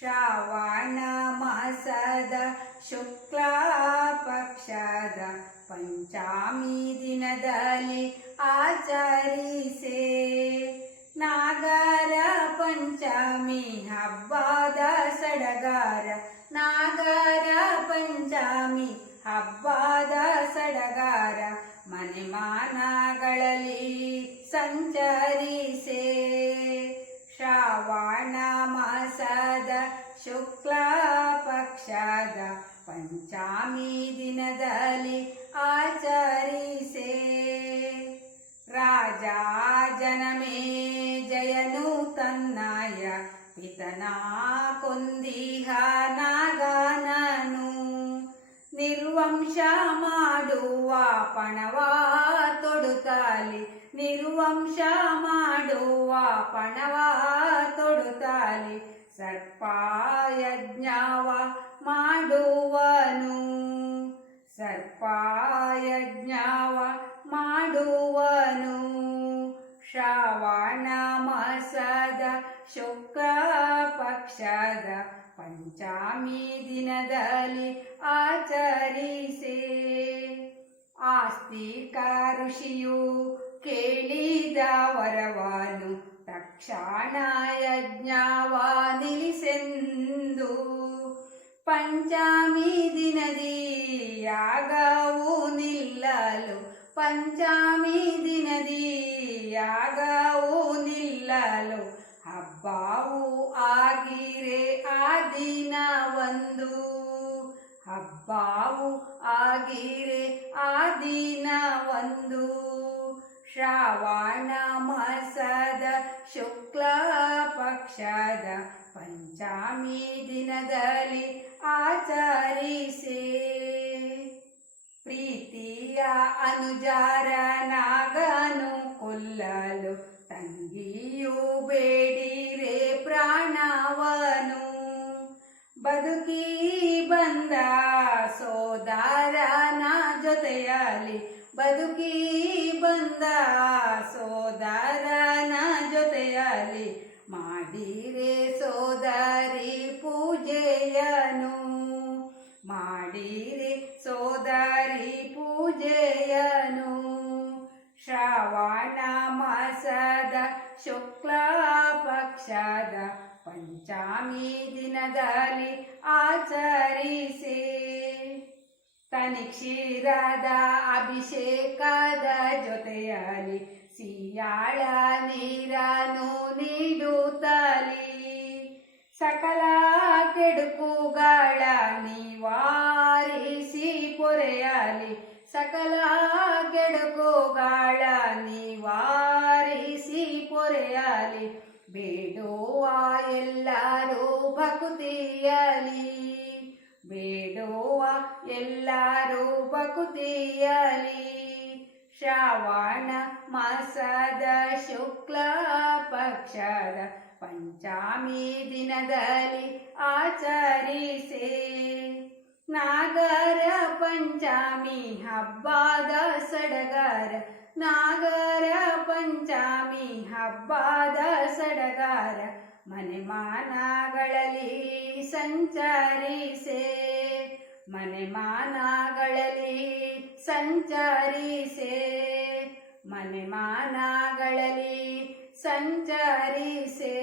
ಶ್ರಾವಣ ಮಾಸದ ಶುಕ್ಲ ಪಕ್ಷದ ಪಂಚಾಮಿ ದಿನದಲ್ಲಿ ಆಚರಿಸೆ. ನಾಗರ ಪಂಚಮಿ ಹಬ್ಬದ ಸಡಗಾರ. ನಾಗರ ಪಂಚಮಿ ಹಬ್ಬದ ಸಡಗಾರ. ಮನೆ ಮಾನಗಳಲ್ಲಿ ಸಂಚರಿಸೆ. ಶುಕ್ಲ ಪಕ್ಷದ ಪಂಚಾಮಿ ದಿನದಲ್ಲಿ ಆಚರಿಸೆ. ರಾಜ ಜನಮೇ ಜಯನು ತನ್ನಾಯ ಪಿತನ ಕೊಂದಿಹ ನಾಗನನು. ನಿರ್ವಂಶ ಮಾಡುವ ಪಣವ ತೊಡುತ್ತಲಿ ನಿರ್ವಂಶ ಮಾಡುವ ಪಣವ ತೊಡುತ್ತಲಿ ಸರ್ಪಯಜ್ಞವ ಮಾಡುವನು. ಸರ್ಪಾಯಜ್ಞಾವ ಮಾಡುವನು. ಶ್ರಾವಣ ಮಾಸದ ಶುಕ್ರ ಪಕ್ಷದ ಪಂಚಾಮಿ ದಿನದಲ್ಲಿ ಆಚರಿಸಿ. ಆಸ್ತಿಕ ಋಷಿಯು ಕೇಳಿದ ವರವನು ತಕ್ಷಣ ಯಜ್ಞವ ನಿಲಿಸೆಂದು ಪಂಚಾಮಿ ದಿನದಿ ಯಾಗವು ನಿಲ್ಲಲು ಪಂಚಾಮಿ ದಿನದಿ ಯಾಗವು ನಿಲ್ಲಲು ಹಬ್ಬವು ಆಗಿರೆ ಆ ದಿನ ಒಂದು ಹಬ್ಬವು ಆಗಿರೆ ಆ ದಿನ ಒಂದು ಶ್ರಾವಣ ಶುಕ್ಲ ಪಕ್ಷದ ಪಂಚಾಮಿ ದಿನದಲ್ಲಿ ಆಚರಿಸಿ. ಪ್ರೀತಿಯ ಅನುಜಾರನಾಗನು ಕೊಲ್ಲಲು ತಂಗಿಯು ಬೇಡಿರೆ ಪ್ರಾಣವನು. ಬದುಕಿ ಬಂದ ಸೋದರನ ಜೊತೆಯಲ್ಲಿ ಬದುಕಿ ಬಂದ ಮಾಡಿರೆ ಸೋದರಿ ಪೂಜೆಯನು ಮಾಡಿರೆ ಸೋದರಿ ಪೂಜೆಯನು ಶ್ರಾವಣ ಮಾಸದ ಶುಕ್ಲ ಪಕ್ಷದ ಪಂಚಮಿ ದಿನದಲ್ಲಿ ಆಚರಿಸಿ. ತನಿ ಕ್ಷೀರದ ಅಭಿಷೇಕದ ಜೊತೆಯಲ್ಲಿ ಸಿಯಾಳ ನೀರನು ನೀಡುತ್ತಲಿ. ಸಕಲ ಕೆಡುಕುಗಳ ನಿವಾರಿಸಿ ಪೊರೆಯಲಿ ಸಕಲ ಕೆಡುಕುಗಳ ನಿವಾರಿಸಿ ಪೊರೆಯಲಿ ಬೇಡುವ ಎಲ್ಲರೂ ಭಕುತಿಯಲಿ. ಬೇಡುವ ಎಲ್ಲರೂ ಭಕುತಿಯಲಿ. ಶ್ರಾವಣ ಮಾಸದ ಶುಕ್ಲ ಪಕ್ಷದ ಪಂಚಾಮಿ ದಿನದಲ್ಲಿ ಆಚರಿಸಿ. ನಾಗರ ಪಂಚಾಮಿ ಹಬ್ಬದ ಸಡಗರ, ನಾಗರ ಪಂಚಾಮಿ ಹಬ್ಬದ ಸಡಗರ, ಮನೆ ಮಾನಗಳಲ್ಲಿ ಸಂಚರಿಸೆ. ಮನೆ ಮಾನಗಳಲ್ಲಿ ಸಂಚರಿಸೆ. ಮನೆ ಮಾನಗಳಲ್ಲಿ ಸಂಚರಿಸೆ.